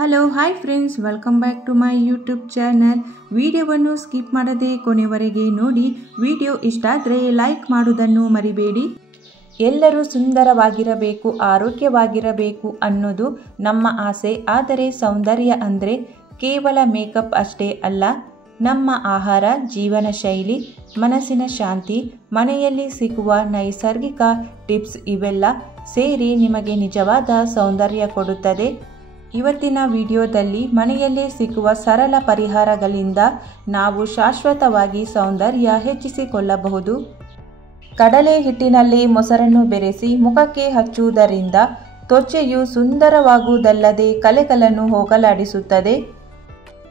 Hello hi friends, welcome back to my YouTube channel. ವಿಡಿಯೋವನ್ನು skip ಮಾಡದೆ ಕೊನೆವರೆಗೆ ನೋಡಿ. ವಿಡಿಯೋ ಇಷ್ಟ ಆದರೆ ಲೈಕ್ ಮಾಡೋದನ್ನು ಮರಿಬೇಡಿ. ಎಲ್ಲರೂ ಸುಂದರವಾಗಿರಬೇಕು, ಆರೋಗ್ಯವಾಗಿರಬೇಕು ಅನ್ನೋದು ನಮ್ಮ ಆಸೆ. ಆದರೆ ಸೌಂದರ್ಯ ಅಂದರೆ ಕೇವಲ ಮೇಕಪ್ ಅಷ್ಟೇ ಅಲ್ಲ. ನಮ್ಮ ಆಹಾರ, ಜೀವನ ಶೈಲಿ, ಮನಸ್ಸಿನ ಶಾಂತಿ, ಮನೆಯಲ್ಲಿ ಸಿಗುವ ನೈಸರ್ಗಿಕ ಟಿಪ್ಸ್ ಇವೆಲ್ಲ ಸೇರಿ ನಿಮಗೆ ನಿಜವಾದ ಸೌಂದರ್ಯ ಕೊಡುತ್ತದೆ. ಇವತ್ತಿನ ವಿಡಿಯೋದಲ್ಲಿ ಮನೆಯಲ್ಲೇ ಸಿಗುವ ಸರಳ ಪರಿಹಾರಗಳಿಂದ ನಾವು ಶಾಶ್ವತವಾಗಿ ಸೌಂದರ್ಯ ಹೆಚ್ಚಿಸಿಕೊಳ್ಳಬಹುದು. ಕಡಲೆ ಹಿಟ್ಟಿನಲ್ಲಿ ಮೊಸರನ್ನು ಬೆರೆಸಿ ಮುಖಕ್ಕೆ ಹಚ್ಚುವುದರಿಂದ ತ್ವಚೆಯು ಸುಂದರವಾಗುವುದಲ್ಲದೆ ಕಲೆಗಳನ್ನು ಹೋಗಲಾಡಿಸುತ್ತದೆ.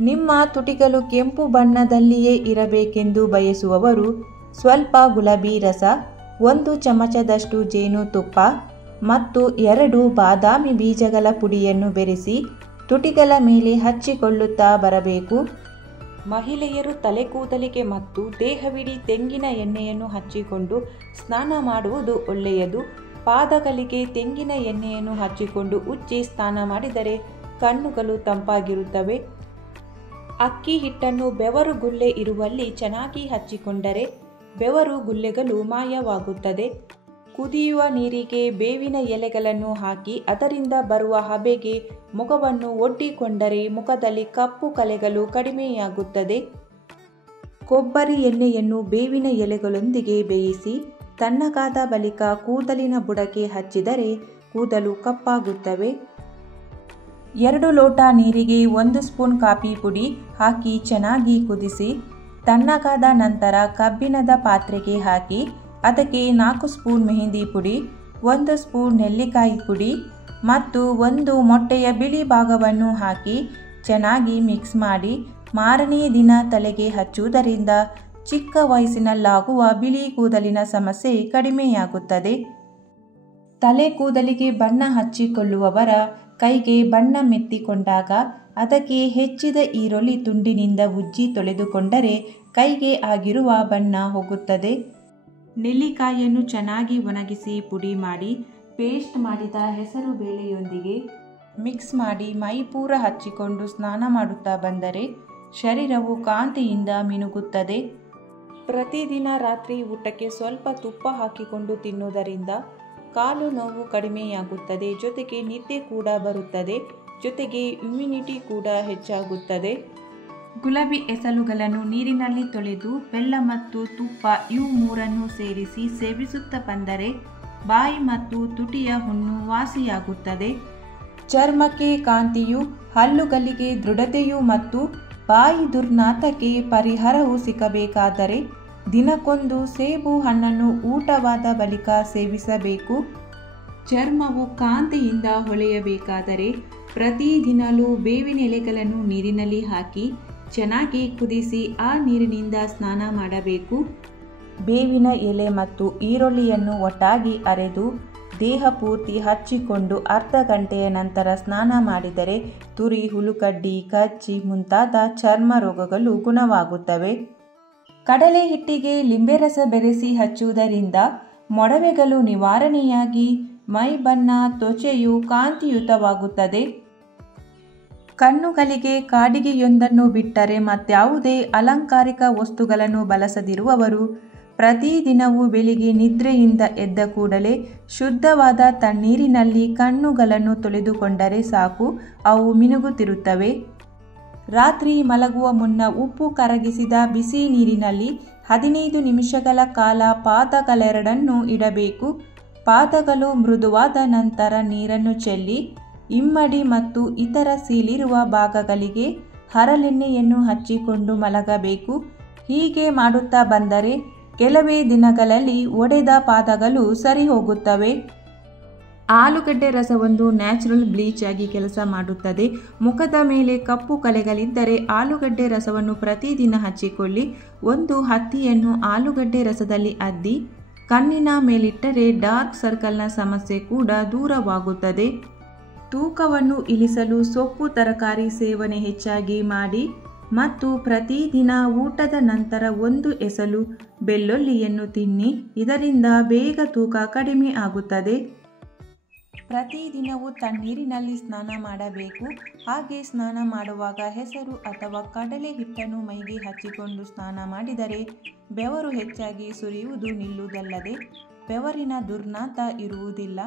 ನಿಮ್ಮ ತುಟಿಗಳು ಕೆಂಪು ಬಣ್ಣದಲ್ಲಿಯೇ ಇರಬೇಕೆಂದು ಬಯಸುವವರು ಸ್ವಲ್ಪ ಗುಲಾಬಿ ರಸ, 1 ಚಮಚದಷ್ಟು ಜೇನುತುಪ್ಪ ಮತ್ತು 2 ಬಾದಾಮಿ ಬೀಜಗಳ ಪುಡಿಯನ್ನು ಬೆರೆಸಿ ತುಟಿಗಳ ಮೇಲೆ ಹಚ್ಚಿಕೊಳ್ಳುತ್ತಾ ಬರಬೇಕು. ಮಹಿಳೆಯರು ತಲೆ ಕೂದಲಿಗೆ ಮತ್ತು ದೇಹವಿಡೀ ತೆಂಗಿನ ಎಣ್ಣೆಯನ್ನು ಹಚ್ಚಿಕೊಂಡು ಸ್ನಾನ ಮಾಡುವುದು ಒಳ್ಳೆಯದು. ಪಾದಗಳಿಗೆ ತೆಂಗಿನ ಎಣ್ಣೆಯನ್ನು ಹಚ್ಚಿಕೊಂಡು ಉಜ್ಜಿ ಸ್ನಾನ ಮಾಡಿದರೆ ಕಣ್ಣುಗಳು ತಂಪಾಗಿರುತ್ತವೆ. ಅಕ್ಕಿ ಹಿಟ್ಟನ್ನು ಬೆವರು ಗುಳ್ಳೆ ಇರುವಲ್ಲಿ ಚೆನ್ನಾಗಿ ಹಚ್ಚಿಕೊಂಡರೆ ಬೆವರು ಗುಳ್ಳೆಗಳು ಮಾಯವಾಗುತ್ತದೆ. ಕುದಿಯುವ ನೀರಿಗೆ ಬೇವಿನ ಎಲೆಗಳನ್ನು ಹಾಕಿ ಅದರಿಂದ ಬರುವ ಹಬೆಗೆ ಮುಖವನ್ನು ಒಡ್ಡಿಕೊಂಡರೆ ಮುಖದಲ್ಲಿ ಕಪ್ಪು ಕಲೆಗಳು ಕಡಿಮೆಯಾಗುತ್ತದೆ. ಕೊಬ್ಬರಿ ಎಣ್ಣೆಯನ್ನು ಬೇವಿನ ಎಲೆಗಳೊಂದಿಗೆ ಬೇಯಿಸಿ ತಣ್ಣಗಾದ ಬಳಿಕ ಕೂದಲಿನ ಬುಡಕ್ಕೆ ಹಚ್ಚಿದರೆ ಕೂದಲು ಕಪ್ಪಾಗುತ್ತವೆ. 2 ಲೋಟ ನೀರಿಗೆ 1 ಸ್ಪೂನ್ ಕಾಫಿ ಪುಡಿ ಹಾಕಿ ಚೆನ್ನಾಗಿ ಕುದಿಸಿ ತಣ್ಣಗಾದ ನಂತರ ಕಬ್ಬಿಣದ ಪಾತ್ರೆಗೆ ಹಾಕಿ ಅದಕ್ಕೆ 4 ಸ್ಪೂನ್ ಮೆಹಂದಿ ಪುಡಿ, 1 ಸ್ಪೂನ್ ನೆಲ್ಲಿಕಾಯಿ ಪುಡಿ ಮತ್ತು 1 ಮೊಟ್ಟೆಯ ಬಿಳಿ ಭಾಗವನ್ನು ಹಾಕಿ ಚೆನ್ನಾಗಿ ಮಿಕ್ಸ್ ಮಾಡಿ ಮಾರನೇ ದಿನ ತಲೆಗೆ ಹಚ್ಚುವುದರಿಂದ ಚಿಕ್ಕ ವಯಸ್ಸಿನಲ್ಲಾಗುವ ಬಿಳಿ ಕೂದಲಿನ ಸಮಸ್ಯೆ ಕಡಿಮೆಯಾಗುತ್ತದೆ. ತಲೆ ಕೂದಲಿಗೆ ಬಣ್ಣ ಹಚ್ಚಿಕೊಳ್ಳುವವರ ಕೈಗೆ ಬಣ್ಣ ಮೆತ್ತಿಕೊಂಡಾಗ ಅದಕ್ಕೆ ಹೆಚ್ಚಿದ ಈರುಳ್ಳಿ ತುಂಡಿನಿಂದ ಉಜ್ಜಿ ತೊಳೆದುಕೊಂಡರೆ ಕೈಗೆ ಆಗಿರುವ ಬಣ್ಣ ಹೋಗುತ್ತದೆ. ನೆಲ್ಲಿಕಾಯಿಯನ್ನು ಚೆನ್ನಾಗಿ ಒಣಗಿಸಿ ಪುಡಿ ಮಾಡಿ ಪೇಸ್ಟ್ ಮಾಡಿದ ಹೆಸರು ಬೇಳೆಯೊಂದಿಗೆ ಮಿಕ್ಸ್ ಮಾಡಿ ಮೈ ಪೂರ ಹಚ್ಚಿಕೊಂಡು ಸ್ನಾನ ಮಾಡುತ್ತಾ ಬಂದರೆ ಶರೀರವು ಕಾಂತಿಯಿಂದ ಮಿನುಗುತ್ತದೆ. ಪ್ರತಿದಿನ ರಾತ್ರಿ ಊಟಕ್ಕೆ ಸ್ವಲ್ಪ ತುಪ್ಪ ಹಾಕಿಕೊಂಡು ತಿನ್ನುವುದರಿಂದ ಕಾಲು ನೋವು ಕಡಿಮೆಯಾಗುತ್ತದೆ. ಜೊತೆಗೆ ನಿದ್ದೆ ಕೂಡ ಬರುತ್ತದೆ. ಜೊತೆಗೆ ಇಮ್ಯುನಿಟಿ ಕೂಡ ಹೆಚ್ಚಾಗುತ್ತದೆ. ಗುಲಾಬಿ ಎಸಳುಗಳನ್ನು ನೀರಿನಲ್ಲಿ ತೊಳೆದು ಬೆಲ್ಲ ಮತ್ತು ತುಪ್ಪ ಇವು 3 ಸೇರಿಸಿ ಸೇವಿಸುತ್ತಾ ಬಂದರೆ ಬಾಯಿ ಮತ್ತು ತುಟಿಯ ಹುಣ್ಣು ವಾಸಿಯಾಗುತ್ತದೆ. ಚರ್ಮಕ್ಕೆ ಕಾಂತಿಯು, ಹಲ್ಲುಗಳಿಗೆ ದೃಢತೆಯು ಮತ್ತು ಬಾಯಿ ದುರ್ನಾತಕ್ಕೆ ಪರಿಹಾರವು ಸಿಗಬೇಕಾದರೆ ದಿನಕ್ಕೊಂದು ಸೇಬು ಹಣ್ಣನ್ನು ಊಟವಾದ ಬಳಿಕ ಸೇವಿಸಬೇಕು. ಚರ್ಮವು ಕಾಂತಿಯಿಂದ ಹೊಳೆಯಬೇಕಾದರೆ ಪ್ರತಿದಿನಲೂ ಬೇವಿನ ಎಲೆಗಳನ್ನು ನೀರಿನಲ್ಲಿ ಹಾಕಿ ಚೆನ್ನಾಗಿ ಕುದಿಸಿ ಆ ನೀರಿನಿಂದ ಸ್ನಾನ ಮಾಡಬೇಕು. ಬೇವಿನ ಎಲೆ ಮತ್ತು ಈರುಳ್ಳಿಯನ್ನು ಒಟ್ಟಾಗಿ ಅರೆದು ದೇಹ ಪೂರ್ತಿ ಹಚ್ಚಿಕೊಂಡು ಅರ್ಧ ಗಂಟೆಯ ನಂತರ ಸ್ನಾನ ಮಾಡಿದರೆ ತುರಿ, ಹುಳುಕಡ್ಡಿ, ಕಜ್ಜಿ ಮುಂತಾದ ಚರ್ಮ ರೋಗಗಳು ಗುಣವಾಗುತ್ತವೆ. ಕಡಲೆ ಹಿಟ್ಟಿಗೆ ಲಿಂಬೆ ರಸ ಬೆರೆಸಿ ಹಚ್ಚುವುದರಿಂದ ಮೊಡವೆಗಳು ನಿವಾರಣೆಯಾಗಿ ಮೈ ಬಣ್ಣ, ತ್ವಚೆಯು ಕಾಂತಿಯುತವಾಗುತ್ತದೆ. ಕಣ್ಣುಗಳಿಗೆ ಕಾಡಿಗೆಯೊಂದನ್ನು ಬಿಟ್ಟರೆ ಮತ್ಯಾವುದೇ ಅಲಂಕಾರಿಕ ವಸ್ತುಗಳನ್ನು ಬಳಸದಿರುವವರು ಪ್ರತಿದಿನವೂ ಬೆಳಿಗ್ಗೆ ನಿದ್ರೆಯಿಂದ ಎದ್ದ ಕೂಡಲೇ ಶುದ್ಧವಾದ ತಣ್ಣೀರಿನಲ್ಲಿ ಕಣ್ಣುಗಳನ್ನು ತೊಳೆದುಕೊಂಡರೆ ಸಾಕು, ಅವು ಮಿನುಗುತ್ತಿರುತ್ತವೆ. ರಾತ್ರಿ ಮಲಗುವ ಮುನ್ನ ಉಪ್ಪು ಕರಗಿಸಿದ ಬಿಸಿ ನೀರಿನಲ್ಲಿ 15 ನಿಮಿಷಗಳ ಕಾಲ ಪಾದಗಳೆರಡನ್ನು ಇಡಬೇಕು. ಪಾದಗಳು ಮೃದುವಾದ ನಂತರ ನೀರನ್ನು ಚೆಲ್ಲಿ ಇಮ್ಮಡಿ ಮತ್ತು ಇತರ ಸೀಳಿರುವ ಭಾಗಗಳಿಗೆ ಹರಳೆಣ್ಣೆಯನ್ನು ಹಚ್ಚಿಕೊಂಡು ಮಲಗಬೇಕು. ಹೀಗೆ ಮಾಡುತ್ತಾ ಬಂದರೆ ಕೆಲವೇ ದಿನಗಳಲ್ಲಿ ಒಡೆದ ಪಾದಗಳು ಸರಿ ಹೋಗುತ್ತವೆ. ಆಲೂಗಡ್ಡೆ ರಸವೊಂದು ನ್ಯಾಚುರಲ್ ಬ್ಲೀಚ್ ಆಗಿ ಕೆಲಸ ಮಾಡುತ್ತದೆ. ಮುಖದ ಮೇಲೆ ಕಪ್ಪು ಕಲೆಗಳಿದ್ದರೆ ಆಲೂಗಡ್ಡೆ ರಸವನ್ನು ಪ್ರತಿದಿನ ಹಚ್ಚಿಕೊಳ್ಳಿ. 1 ಹತ್ತಿಯನ್ನು ಆಲೂಗಡ್ಡೆ ರಸದಲ್ಲಿ ಅದ್ದಿ ಕಣ್ಣಿನ ಮೇಲಿಟ್ಟರೆ ಡಾರ್ಕ್ ಸರ್ಕಲ್ನ ಸಮಸ್ಯೆ ಕೂಡ ದೂರವಾಗುತ್ತದೆ. ತೂಕವನ್ನು ಇಳಿಸಲು ಸೊಪ್ಪು ತರಕಾರಿ ಸೇವನೆ ಹೆಚ್ಚಾಗಿ ಮಾಡಿ ಮತ್ತು ಪ್ರತಿದಿನ ಊಟದ ನಂತರ 1 ಎಸಳು ಬೆಳ್ಳುಳ್ಳಿಯನ್ನು ತಿನ್ನಿ. ಇದರಿಂದ ಬೇಗ ತೂಕ ಕಡಿಮೆ ಆಗುತ್ತದೆ. ಪ್ರತಿದಿನವೂ ತಣ್ಣೀರಿನಲ್ಲಿ ಸ್ನಾನ ಮಾಡಬೇಕು. ಹಾಗೆ ಸ್ನಾನ ಮಾಡುವಾಗ ಹೆಸರು ಅಥವಾ ಕಡಲೆ ಹಿಟ್ಟನ್ನು ಮೈಗೆ ಹಚ್ಚಿಕೊಂಡು ಸ್ನಾನ ಮಾಡಿದರೆ ಬೆವರು ಹೆಚ್ಚಾಗಿ ಸುರಿಯುವುದು ನಿಲ್ಲುವುದಲ್ಲದೆ ಬೆವರಿನ ದುರ್ನಾತ ಇರುವುದಿಲ್ಲ.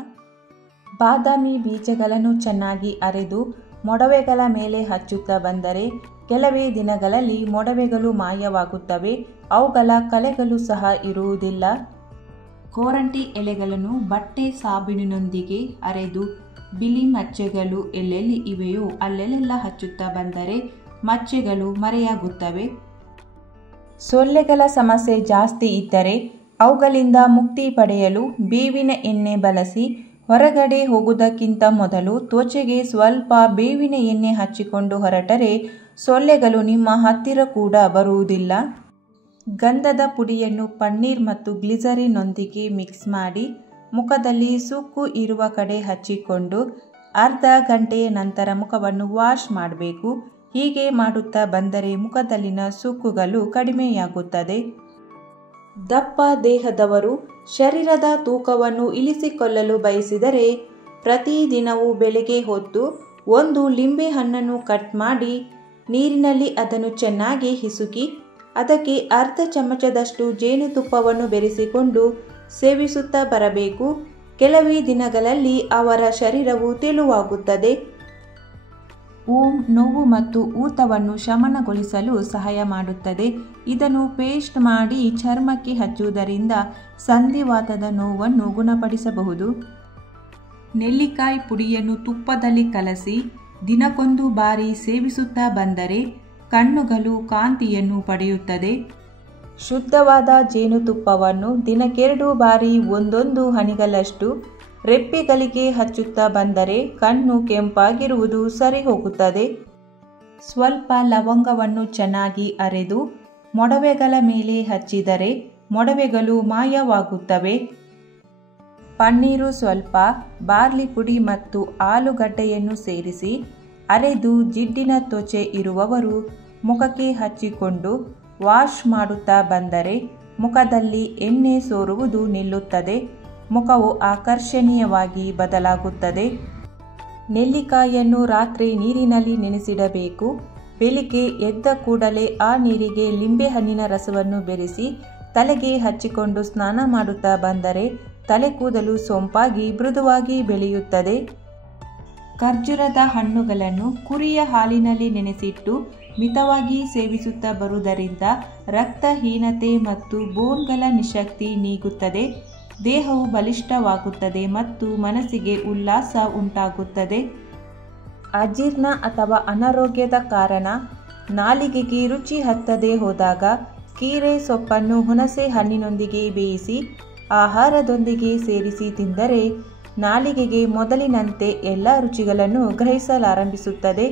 ಬಾದಾಮಿ ಬೀಜಗಳನ್ನು ಚೆನ್ನಾಗಿ ಅರೆದು ಮೊಡವೆಗಳ ಮೇಲೆ ಹಚ್ಚುತ್ತಾ ಬಂದರೆ ಕೆಲವೇ ದಿನಗಳಲ್ಲಿ ಮೊಡವೆಗಳು ಮಾಯವಾಗುತ್ತವೆ. ಅವುಗಳ ಕಲೆಗಳು ಸಹ ಇರುವುದಿಲ್ಲ. ಗೋರಂಟಿ ಎಲೆಗಳನ್ನು ಬಟ್ಟೆ ಸಾಬೂನಿನೊಂದಿಗೆ ಅರೆದು ಬಿಳಿ ಮಚ್ಚೆಗಳು ಎಲ್ಲೆಲ್ಲಿ ಇವೆಯೋ ಅಲ್ಲೆಲ್ಲ ಹಚ್ಚುತ್ತಾ ಬಂದರೆ ಮಚ್ಚೆಗಳು ಮರೆಯಾಗುತ್ತವೆ. ಸೊಳ್ಳೆಗಳ ಸಮಸ್ಯೆ ಜಾಸ್ತಿ ಇದ್ದರೆ ಅವುಗಳಿಂದ ಮುಕ್ತಿ ಪಡೆಯಲು ಬೇವಿನ ಎಣ್ಣೆ ಬಳಸಿ. ಹೊರಗಡೆ ಹೋಗುವುದಕ್ಕಿಂತ ಮೊದಲು ತ್ವಚೆಗೆ ಸ್ವಲ್ಪ ಬೇವಿನ ಎಣ್ಣೆ ಹಚ್ಚಿಕೊಂಡು ಹೊರಟರೆ ಸೊಳ್ಳೆಗಳು ನಿಮ್ಮ ಹತ್ತಿರ ಕೂಡ ಬರುವುದಿಲ್ಲ. ಗಂಧದ ಪುಡಿಯನ್ನು ಪನ್ನೀರ್ ಮತ್ತು ಗ್ಲಿಸರಿನ್ನೊಂದಿಗೆ ಮಿಕ್ಸ್ ಮಾಡಿ ಮುಖದಲ್ಲಿ ಸುಕ್ಕು ಇರುವ ಕಡೆ ಹಚ್ಚಿಕೊಂಡು ಅರ್ಧ ಗಂಟೆಯ ನಂತರ ಮುಖವನ್ನು ವಾಶ್ ಮಾಡಬೇಕು. ಹೀಗೆ ಮಾಡುತ್ತಾ ಬಂದರೆ ಮುಖದಲ್ಲಿನ ಸುಕ್ಕುಗಳು ಕಡಿಮೆಯಾಗುತ್ತದೆ. ದಪ್ಪ ದೇಹದವರು ಶರೀರದ ತೂಕವನ್ನು ಇಳಿಸಿಕೊಳ್ಳಲು ಬಯಸಿದರೆ ಪ್ರತಿದಿನವೂ ಬೆಳಗ್ಗೆ ಹೊತ್ತು ಒಂದು ಲಿಂಬೆ ಹಣ್ಣನ್ನು ಕಟ್ ಮಾಡಿ ನೀರಿನಲ್ಲಿ ಅದನ್ನು ಚೆನ್ನಾಗಿ ಹಿಸುಕಿ ಅದಕ್ಕೆ ಅರ್ಧ ಚಮಚದಷ್ಟು ಜೇನುತುಪ್ಪವನ್ನು ಬೆರೆಸಿಕೊಂಡು ಸೇವಿಸುತ್ತಾ ಬರಬೇಕು. ಕೆಲವೇ ದಿನಗಳಲ್ಲಿ ಅವರ ಶರೀರವು ತೆಳುವಾಗುತ್ತದೆ. ಓಂ ನೋವು ಮತ್ತು ಊತವನ್ನು ಶಮನಗೊಳಿಸಲು ಸಹಾಯ ಮಾಡುತ್ತದೆ. ಇದನ್ನು ಪೇಸ್ಟ್ ಮಾಡಿ ಚರ್ಮಕ್ಕೆ ಹಚ್ಚುವುದರಿಂದ ಸಂಧಿವಾತದ ನೋವನ್ನು ಗುಣಪಡಿಸಬಹುದು. ನೆಲ್ಲಿಕಾಯಿ ಪುಡಿಯನ್ನು ತುಪ್ಪದಲ್ಲಿ ಕಲಸಿ ದಿನಕ್ಕೊಂದು ಬಾರಿ ಸೇವಿಸುತ್ತಾ ಬಂದರೆ ಕಣ್ಣುಗಳು ಕಾಂತಿಯನ್ನು ಪಡೆಯುತ್ತದೆ. ಶುದ್ಧವಾದ ಜೇನುತುಪ್ಪವನ್ನು ದಿನಕ್ಕೆರಡು ಬಾರಿ ಒಂದೊಂದು ಹನಿಗಳಷ್ಟು ರೆಪ್ಪೆಗಳಿಗೆ ಹಚ್ಚುತ್ತಾ ಬಂದರೆ ಕಣ್ಣು ಕೆಂಪಾಗಿರುವುದು ಸರಿ ಹೋಗುತ್ತದೆ. ಸ್ವಲ್ಪ ಲವಂಗವನ್ನು ಚೆನ್ನಾಗಿ ಅರೆದು ಮೊಡವೆಗಳ ಮೇಲೆ ಹಚ್ಚಿದರೆ ಮೊಡವೆಗಳು ಮಾಯವಾಗುತ್ತವೆ. ಪನ್ನೀರು ಸ್ವಲ್ಪ, ಬಾರ್ಲಿ ಪುಡಿ ಮತ್ತು ಆಲೂಗಡ್ಡೆಯನ್ನು ಸೇರಿಸಿ ಅರೆದು ಜಿಡ್ಡಿನ ತ್ವಚೆ ಇರುವವರು ಮುಖಕ್ಕೆ ಹಚ್ಚಿಕೊಂಡು ವಾಶ್ ಮಾಡುತ್ತಾ ಬಂದರೆ ಮುಖದಲ್ಲಿ ಎಣ್ಣೆ ಸೋರುವುದು ನಿಲ್ಲುತ್ತದೆ. ಮುಖವು ಆಕರ್ಷಣೀಯವಾಗಿ ಬದಲಾಗುತ್ತದೆ. ನೆಲ್ಲಿಕಾಯಿಯನ್ನು ರಾತ್ರಿ ನೀರಿನಲ್ಲಿ ನೆನೆಸಿಡಬೇಕು. ಬೆಳಿಗ್ಗೆ ಎದ್ದ ಕೂಡಲೇ ಆ ನೀರಿಗೆ ಲಿಂಬೆಹಣ್ಣಿನ ರಸವನ್ನು ಬೆರೆಸಿ ತಲೆಗೆ ಹಚ್ಚಿಕೊಂಡು ಸ್ನಾನ ಮಾಡುತ್ತಾ ಬಂದರೆ ತಲೆ ಕೂದಲು ಸೊಂಪಾಗಿ ಮೃದುವಾಗಿ ಬೆಳೆಯುತ್ತದೆ. ಖರ್ಜೂರದ ಹಣ್ಣುಗಳನ್ನು ಕುರಿಯ ಹಾಲಿನಲ್ಲಿ ನೆನೆಸಿಟ್ಟು ಮಿತವಾಗಿ ಸೇವಿಸುತ್ತಾ ಬರುವುದರಿಂದ ರಕ್ತಹೀನತೆ ಮತ್ತು ಬೋನ್ಗಳ ನಿಶಕ್ತಿ ನೀಗುತ್ತದೆ. ದೇಹವು ಬಲಿಷ್ಠವಾಗುತ್ತದೆ ಮತ್ತು ಮನಸ್ಸಿಗೆ ಉಲ್ಲಾಸ ಉಂಟಾಗುತ್ತದೆ. ಅಜೀರ್ಣ ಅಥವಾ ಅನಾರೋಗ್ಯದ ಕಾರಣ ನಾಲಿಗೆಗೆ ರುಚಿ ಹತ್ತದೇ ಹೋದಾಗ ಕೀರೆ ಸೊಪ್ಪನ್ನು ಹುಣಸೆ ಹಣ್ಣಿನೊಂದಿಗೆ ಬೇಯಿಸಿ ಆಹಾರದೊಂದಿಗೆ ಸೇರಿಸಿ ತಿಂದರೆ ನಾಲಿಗೆಗೆ ಮೊದಲಿನಂತೆ ಎಲ್ಲ ರುಚಿಗಳನ್ನು ಗ್ರಹಿಸಲಾರಂಭಿಸುತ್ತದೆ.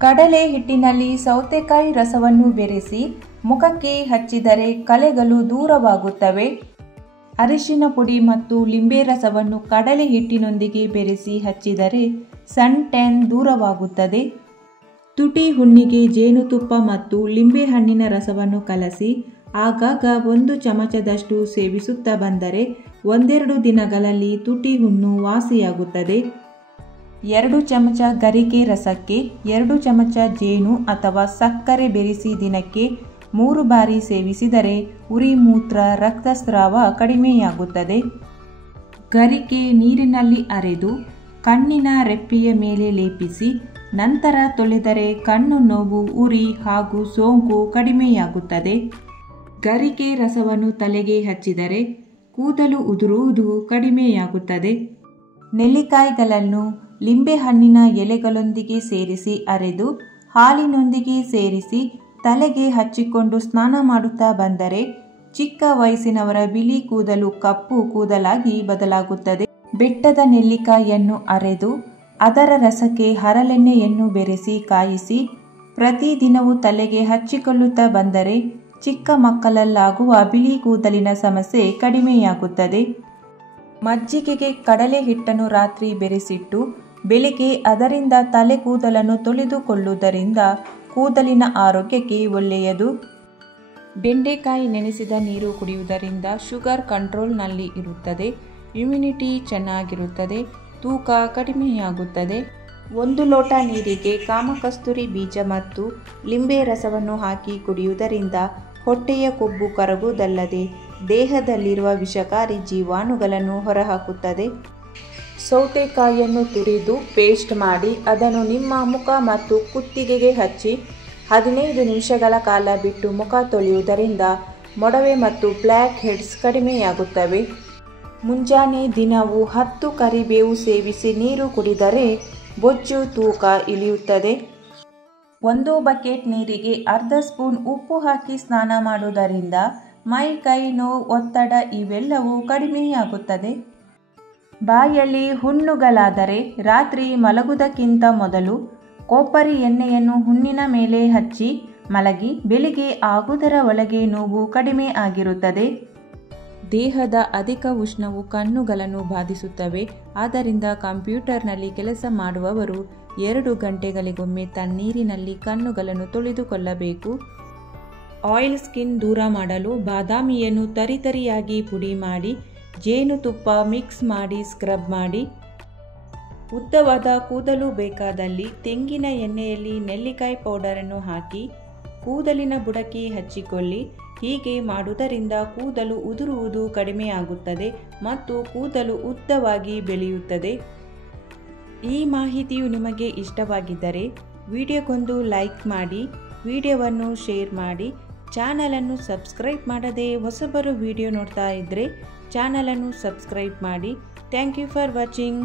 ಕಡಲೆ ಹಿಟ್ಟಿನಲ್ಲಿ ಸೌತೆಕಾಯಿ ರಸವನ್ನು ಬೆರೆಸಿ ಮುಖಕ್ಕೆ ಹಚ್ಚಿದರೆ ಕಲೆಗಳು ದೂರವಾಗುತ್ತವೆ. ಅರಿಶಿನ ಪುಡಿ ಮತ್ತು ಲಿಂಬೆ ರಸವನ್ನು ಕಡಲೆ ಹಿಟ್ಟಿನೊಂದಿಗೆ ಬೆರೆಸಿ ಹಚ್ಚಿದರೆ ಸನ್ ಟ್ಯಾನ್ ದೂರವಾಗುತ್ತದೆ. ತುಟಿ ಹುಣ್ಣಿಗೆ ಜೇನುತುಪ್ಪ ಮತ್ತು ಲಿಂಬೆಹಣ್ಣಿನ ರಸವನ್ನು ಕಲಸಿ ಆಗಾಗ 1 ಚಮಚದಷ್ಟು ಸೇವಿಸುತ್ತಾ ಬಂದರೆ 1-2 ದಿನಗಳಲ್ಲಿ ತುಟಿ ಹುಣ್ಣು ವಾಸಿಯಾಗುತ್ತದೆ. 2 ಚಮಚ ಗರಿಕೆ ರಸಕ್ಕೆ 2 ಚಮಚ ಜೇನು ಅಥವಾ ಸಕ್ಕರೆ ಬೆರೆಸಿ ದಿನಕ್ಕೆ 3 ಬಾರಿ ಸೇವಿಸಿದರೆ ಉರಿ ಮೂತ್ರ ರಕ್ತಸ್ರಾವ ಕಡಿಮೆಯಾಗುತ್ತದೆ. ಗರಿಕೆ ನೀರಿನಲ್ಲಿ ಅರೆದು ಕಣ್ಣಿನ ರೆಪ್ಪೆಯ ಮೇಲೆ ಲೇಪಿಸಿ ನಂತರ ತೊಳೆದರೆ ಕಣ್ಣು ನೋವು, ಉರಿ ಹಾಗೂ ಸೋಂಕು ಕಡಿಮೆಯಾಗುತ್ತದೆ. ಗರಿಕೆ ರಸವನ್ನು ತಲೆಗೆ ಹಚ್ಚಿದರೆ ಕೂದಲು ಉದುರುವುದು ಕಡಿಮೆಯಾಗುತ್ತದೆ. ನೆಲ್ಲಿಕಾಯಿಗಳನ್ನು ಲಿಂಬೆಹಣ್ಣಿನ ಎಲೆಗಳೊಂದಿಗೆ ಸೇರಿಸಿ ಅರೆದು ಹಾಲಿನೊಂದಿಗೆ ಸೇರಿಸಿ ತಲೆಗೆ ಹಚ್ಚಿಕೊಂಡು ಸ್ನಾನ ಮಾಡುತ್ತಾ ಬಂದರೆ ಚಿಕ್ಕ ವಯಸ್ಸಿನವರ ಬಿಳಿ ಕೂದಲು ಕಪ್ಪು ಕೂದಲಾಗಿ ಬದಲಾಗುತ್ತದೆ. ಬೆಟ್ಟದ ನೆಲ್ಲಿಕಾಯಿಯನ್ನು ಅರೆದು ಅದರ ರಸಕ್ಕೆ ಹರಳೆಣ್ಣೆಯನ್ನು ಬೆರೆಸಿ ಕಾಯಿಸಿ ಪ್ರತಿದಿನವೂ ತಲೆಗೆ ಹಚ್ಚಿಕೊಳ್ಳುತ್ತಾ ಬಂದರೆ ಚಿಕ್ಕ ಮಕ್ಕಳಲ್ಲಾಗುವ ಬಿಳಿ ಕೂದಲಿನ ಸಮಸ್ಯೆ ಕಡಿಮೆಯಾಗುತ್ತದೆ. ಮಜ್ಜಿಗೆಗೆ ಕಡಲೆ ಹಿಟ್ಟನ್ನು ರಾತ್ರಿ ಬೆರೆಸಿಟ್ಟು ಬೆಳಿಗ್ಗೆ ಅದರಿಂದ ತಲೆ ಕೂದಲನ್ನು ತೊಳೆದುಕೊಳ್ಳುವುದರಿಂದ ಕೂದಲಿನ ಆರೋಗ್ಯಕ್ಕೆ ಒಳ್ಳೆಯದು. ಬೆಂಡೆಕಾಯಿ ನೆನೆಸಿದ ನೀರು ಕುಡಿಯುವುದರಿಂದ ಶುಗರ್ ಕಂಟ್ರೋಲ್ನಲ್ಲಿ ಇರುತ್ತದೆ. ಇಮ್ಯುನಿಟಿ ಚೆನ್ನಾಗಿರುತ್ತದೆ. ತೂಕ ಕಡಿಮೆಯಾಗುತ್ತದೆ. 1 ಲೋಟ ನೀರಿಗೆ ಕಾಮಕಸ್ತೂರಿ ಬೀಜ ಮತ್ತು ಲಿಂಬೆ ರಸವನ್ನು ಹಾಕಿ ಕುಡಿಯುವುದರಿಂದ ಹೊಟ್ಟೆಯ ಕೊಬ್ಬು ಕರಗುವುದಲ್ಲದೆ ದೇಹದಲ್ಲಿರುವ ವಿಷಕಾರಿ ಜೀವಾಣುಗಳನ್ನು ಹೊರಹಾಕುತ್ತದೆ. ಸೌತೆಕಾಯಿಯನ್ನು ತುರಿದು ಪೇಸ್ಟ್ ಮಾಡಿ ಅದನ್ನು ನಿಮ್ಮ ಮುಖ ಮತ್ತು ಕುತ್ತಿಗೆಗೆ ಹಚ್ಚಿ 15 ನಿಮಿಷಗಳ ಕಾಲ ಬಿಟ್ಟು ಮುಖ ತೊಳೆಯುವುದರಿಂದ ಮೊಡವೆ ಮತ್ತು ಬ್ಲ್ಯಾಕ್ ಹೆಡ್ಸ್ ಕಡಿಮೆಯಾಗುತ್ತವೆ. ಮುಂಜಾನೆ ದಿನವೂ 10 ಕರಿಬೇವು ಸೇವಿಸಿ ನೀರು ಕುಡಿದರೆ ಬೊಜ್ಜು ತೂಕ ಇಳಿಯುತ್ತದೆ. 1 ಬಕೆಟ್ ನೀರಿಗೆ ಅರ್ಧ ಸ್ಪೂನ್ ಉಪ್ಪು ಹಾಕಿ ಸ್ನಾನ ಮಾಡುವುದರಿಂದ ಮೈ ಕೈ ನೋವು, ಒತ್ತಡ ಇವೆಲ್ಲವೂ ಕಡಿಮೆಯಾಗುತ್ತದೆ. ಬಾಯಲ್ಲಿ ಹುಣ್ಣುಗಳಾದರೆ ರಾತ್ರಿ ಮಲಗುವುದಕ್ಕಿಂತ ಮೊದಲು ಕೊಬ್ಬರಿ ಎಣ್ಣೆಯನ್ನು ಹುಣ್ಣಿನ ಮೇಲೆ ಹಚ್ಚಿ ಮಲಗಿ ಬೆಳಿಗ್ಗೆ ಆಗುವುದರ ಒಳಗೆ ನೋವು ಕಡಿಮೆ ಆಗಿರುತ್ತದೆ. ದೇಹದ ಅಧಿಕ ಉಷ್ಣವು ಕಣ್ಣುಗಳನ್ನು ಬಾಧಿಸುತ್ತವೆ. ಆದ್ದರಿಂದ ಕಂಪ್ಯೂಟರ್ನಲ್ಲಿ ಕೆಲಸ ಮಾಡುವವರು 2 ಗಂಟೆಗಳಿಗೊಮ್ಮೆ ತಣ್ಣೀರಿನಲ್ಲಿ ಕಣ್ಣುಗಳನ್ನು ತೊಳೆದುಕೊಳ್ಳಬೇಕು. ಆಯಿಲ್ ಸ್ಕಿನ್ ದೂರ ಮಾಡಲು ಬಾದಾಮಿಯನ್ನು ತರಿತರಿಯಾಗಿ ಪುಡಿ ಮಾಡಿ ಜೇನುತುಪ್ಪ ಮಿಕ್ಸ್ ಮಾಡಿ ಸ್ಕ್ರಬ್ ಮಾಡಿ. ಉದ್ದವಾದ ಕೂದಲು ಬೇಕಾದಲ್ಲಿ ತೆಂಗಿನ ಎಣ್ಣೆಯಲ್ಲಿ ನೆಲ್ಲಿಕಾಯಿ ಪೌಡರನ್ನು ಹಾಕಿ ಕೂದಲಿನ ಬುಡಕ್ಕೆ ಹಚ್ಚಿಕೊಳ್ಳಿ. ಹೀಗೆ ಮಾಡುವುದರಿಂದ ಕೂದಲು ಉದುರುವುದು ಕಡಿಮೆಯಾಗುತ್ತದೆ ಮತ್ತು ಕೂದಲು ಉದ್ದವಾಗಿ ಬೆಳೆಯುತ್ತದೆ. ಈ ಮಾಹಿತಿಯು ನಿಮಗೆ ಇಷ್ಟವಾಗಿದ್ದರೆ ವಿಡಿಯೋಗೊಂದು ಲೈಕ್ ಮಾಡಿ, ವಿಡಿಯೋವನ್ನು ಶೇರ್ ಮಾಡಿ, ಚಾನಲನ್ನು ಸಬ್ಸ್ಕ್ರೈಬ್ ಮಾಡದೆ ಹೊಸಬರು ವಿಡಿಯೋ ನೋಡ್ತಾ ಇದ್ದರೆ ಚಾನಲನ್ನು ಸಬ್ಸ್ಕ್ರೈಬ್ ಮಾಡಿ. Thank you for watching.